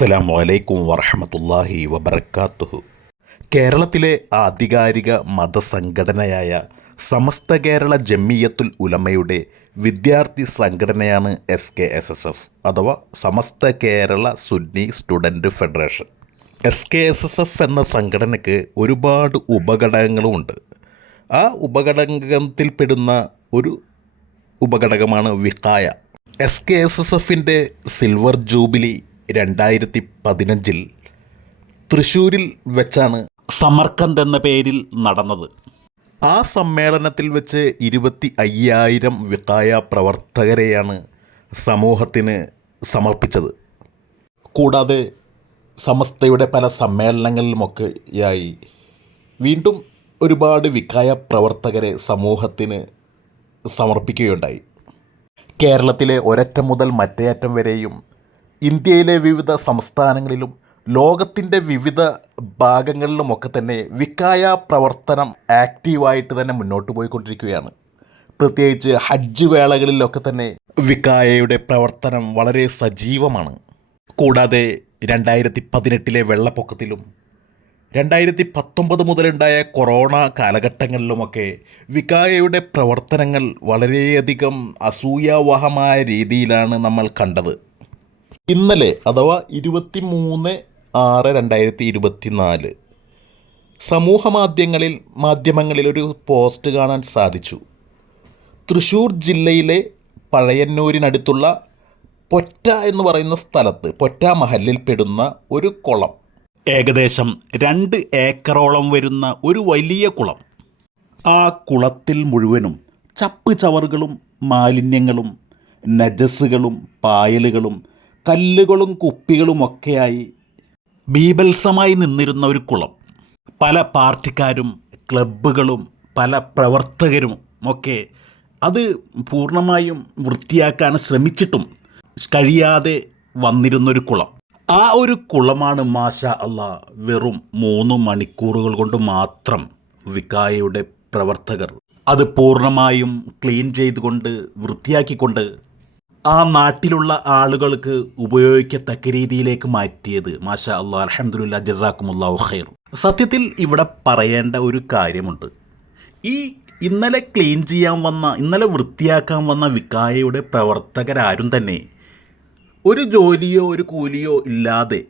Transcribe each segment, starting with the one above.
അസ്സലാമു അലൈക്കും വറഹമത്തല്ലാഹി വബർക്കാത്തുഹു കേരളത്തിലെ ആധികാരിക മതസംഘടനയായ സമസ്ത കേരള ജമ്മിയത്തുൽ ഉലമയുടെ വിദ്യാർത്ഥി സംഘടനയാണ് S K S S F അഥവാ Samastha Kerala Sunni student federation. S K S S F എന്ന സംഘടനയ്ക്ക് ഒരുപാട് ഉപഘടകങ്ങളുമുണ്ട് ആ ഉപഘടകത്തിൽപ്പെടുന്ന ഒരു ഉപഘടകമാണ് Vikaya S K S S എഫിന്റെ സിൽവർ ജൂബിലി രണ്ടായിരത്തി പതിനഞ്ചിൽ തൃശ്ശൂരിൽ വെച്ചാണ് സമർക്കന്ത് എന്ന പേരിൽ നടന്നത്. ആ സമ്മേളനത്തിൽ വെച്ച് ഇരുപത്തി അയ്യായിരം വിക്കായ പ്രവർത്തകരെയാണ് സമൂഹത്തിന് സമർപ്പിച്ചത്. കൂടാതെ സമസ്തയുടെ പല സമ്മേളനങ്ങളിലുമൊക്കെയായി വീണ്ടും ഒരുപാട് വിക്കായ പ്രവർത്തകരെ സമൂഹത്തിന് സമർപ്പിക്കുകയുണ്ടായി. കേരളത്തിലെ ഒരറ്റം മുതൽ മറ്റേ അറ്റം വരെയും ഇന്ത്യയിലെ വിവിധ സംസ്ഥാനങ്ങളിലും ലോകത്തിന്റെ വിവിധ ഭാഗങ്ങളിലുമൊക്കെ തന്നെ വിക്കായ പ്രവർത്തനം ആക്റ്റീവായിട്ട് തന്നെ മുന്നോട്ട് പോയിക്കൊണ്ടിരിക്കുകയാണ്. പ്രത്യേകിച്ച് ഹജ്ജ് വേളകളിലൊക്കെ തന്നെ വിക്കായയുടെ പ്രവർത്തനം വളരെ സജീവമാണ്. കൂടാതെ രണ്ടായിരത്തി പതിനെട്ടിലെ വെള്ളപ്പൊക്കത്തിലും രണ്ടായിരത്തി പത്തൊമ്പത് മുതലുണ്ടായ കൊറോണ കാലഘട്ടങ്ങളിലുമൊക്കെ വികായയുടെ പ്രവർത്തനങ്ങൾ വളരെയധികം അസൂയാവഹമായ രീതിയിലാണ് നമ്മൾ കണ്ടത്. ഇന്നലെ അഥവാ ഇരുപത്തി മൂന്ന് ആറ് രണ്ടായിരത്തി ഇരുപത്തി നാല് സമൂഹ മാധ്യമങ്ങളിൽ മാധ്യമങ്ങളിൽ ഒരു പോസ്റ്റ് കാണാൻ സാധിച്ചു. തൃശ്ശൂർ ജില്ലയിലെ പഴയന്നൂരിനടുത്തുള്ള പൊറ്റ എന്ന് പറയുന്ന സ്ഥലത്ത് പൊറ്റ മഹലിൽ പെടുന്ന ഒരു കുളം. ഏകദേശം രണ്ട് ഏക്കറോളം വരുന്ന ഒരു വലിയ കുളം. ആ കുളത്തിൽ മുഴുവനും ചപ്പ് ചവറുകളും മാലിന്യങ്ങളും നജസ്സുകളും പായലുകളും കല്ലുകളും കുപ്പികളുമൊക്കെയായി ബീഭത്സമായി നിന്നിരുന്ന ഒരു കുളം. പല പാർട്ടിക്കാരും ക്ലബുകളും പല പ്രവർത്തകരും ഒക്കെ അത് പൂർണമായും വൃത്തിയാക്കാൻ ശ്രമിച്ചിട്ടും കഴിയാതെ വന്നിരുന്നൊരു കുളം. ആ ഒരു കുളമാണ് മാഷ അല്ല വെറും മൂന്ന് മണിക്കൂറുകൾ കൊണ്ട് മാത്രം വിക്കായയുടെ പ്രവർത്തകർ അത് പൂർണമായും ക്ലീൻ ചെയ്തുകൊണ്ട് വൃത്തിയാക്കിക്കൊണ്ട് ആ നാട്ടിലുള്ള ആളുകൾക്ക് ഉപയോഗിക്കത്തക്ക രീതിയിലേക്ക് മാറ്റിയത്. മാഷ അള്ളാ അലഹമുല്ല ജസാക്കുമുല്ലാ ഖൈർ. സത്യത്തിൽ ഇവിടെ പറയേണ്ട ഒരു കാര്യമുണ്ട്. ഈ ഇന്നലെ ക്ലീൻ ചെയ്യാൻ വന്ന ഇന്നലെ വൃത്തിയാക്കാൻ വന്ന വിക്കായയുടെ പ്രവർത്തകരാരും തന്നെ ഒരു ജോലിയോ ഒരു കൂലിയോ ഇല്ലാതെ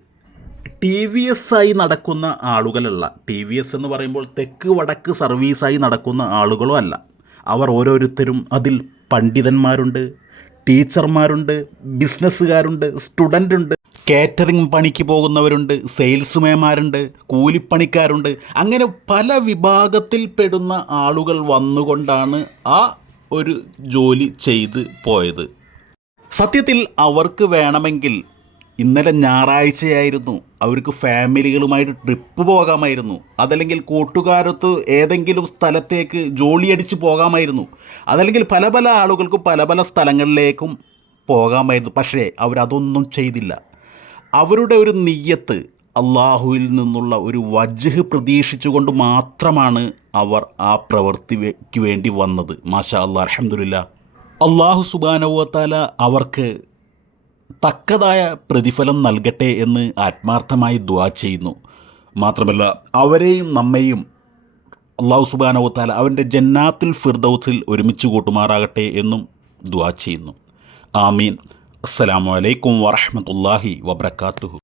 ടി വി എസ് ആയി നടക്കുന്ന ആളുകളല്ല. ടി വി എസ് എന്ന് പറയുമ്പോൾ തെക്ക് വടക്ക് സർവീസായി നടക്കുന്ന ആളുകളും അല്ല. അവർ ഓരോരുത്തരും അതിൽ പണ്ഡിതന്മാരുണ്ട് ടീച്ചർമാരുണ്ട് ബിസിനസ്സുകാരുണ്ട് സ്റ്റുഡന്റ് ഉണ്ട് കാറ്ററിംഗ് പണിക്ക് പോകുന്നവരുണ്ട് സെയിൽസ്മാൻമാരുണ്ട് കൂലിപ്പണിക്കാരുണ്ട്. അങ്ങനെ പല വിഭാഗത്തിൽപ്പെടുന്ന ആളുകൾ വന്നുകൊണ്ടാണ് ആ ഒരു ജോലി ചെയ്ത് പോയത്. സത്യത്തിൽ അവർക്ക് വേണമെങ്കിൽ ഇന്നലെ ഞായറാഴ്ചയായിരുന്നു. അവർക്ക് ഫാമിലികളുമായിട്ട് ട്രിപ്പ് പോകാമായിരുന്നു. അതല്ലെങ്കിൽ കൂട്ടുകാരത്ത് ഏതെങ്കിലും സ്ഥലത്തേക്ക് ജോലിയടിച്ച് പോകാമായിരുന്നു. അതല്ലെങ്കിൽ പല പല ആളുകൾക്കും പല പല സ്ഥലങ്ങളിലേക്കും പോകാമായിരുന്നു. പക്ഷേ അവരതൊന്നും ചെയ്തില്ല. അവരുടെ ഒരു നെയ്യത്ത് അള്ളാഹുവിൽ നിന്നുള്ള ഒരു വജ്ഹ് പ്രതീക്ഷിച്ചുകൊണ്ട് മാത്രമാണ് അവർ ആ പ്രവൃത്തിക്ക് വേണ്ടി വന്നത്. മാഷാ അള്ളാഹ് അലഹമുല്ല അള്ളാഹു സുബാനവത്താല അവർക്ക് തക്കതായ പ്രതിഫലം നൽകട്ടെ എന്ന് ആത്മാർത്ഥമായി ദ്വാ ചെയ്യുന്നു. മാത്രമല്ല അവരെയും നമ്മെയും അള്ളാഹു സുബാനവത്താല അവന്റെ ജന്നാത്തുൽ ഫിർദൌസിൽ ഒരുമിച്ച് കൂട്ടുമാറാകട്ടെ എന്നും ദ്വാ ചെയ്യുന്നു. ആമീൻ. അസ്സലാമു അലൈക്കും വറഹമത്തല്ലാഹി വബർക്കാത്തുഹു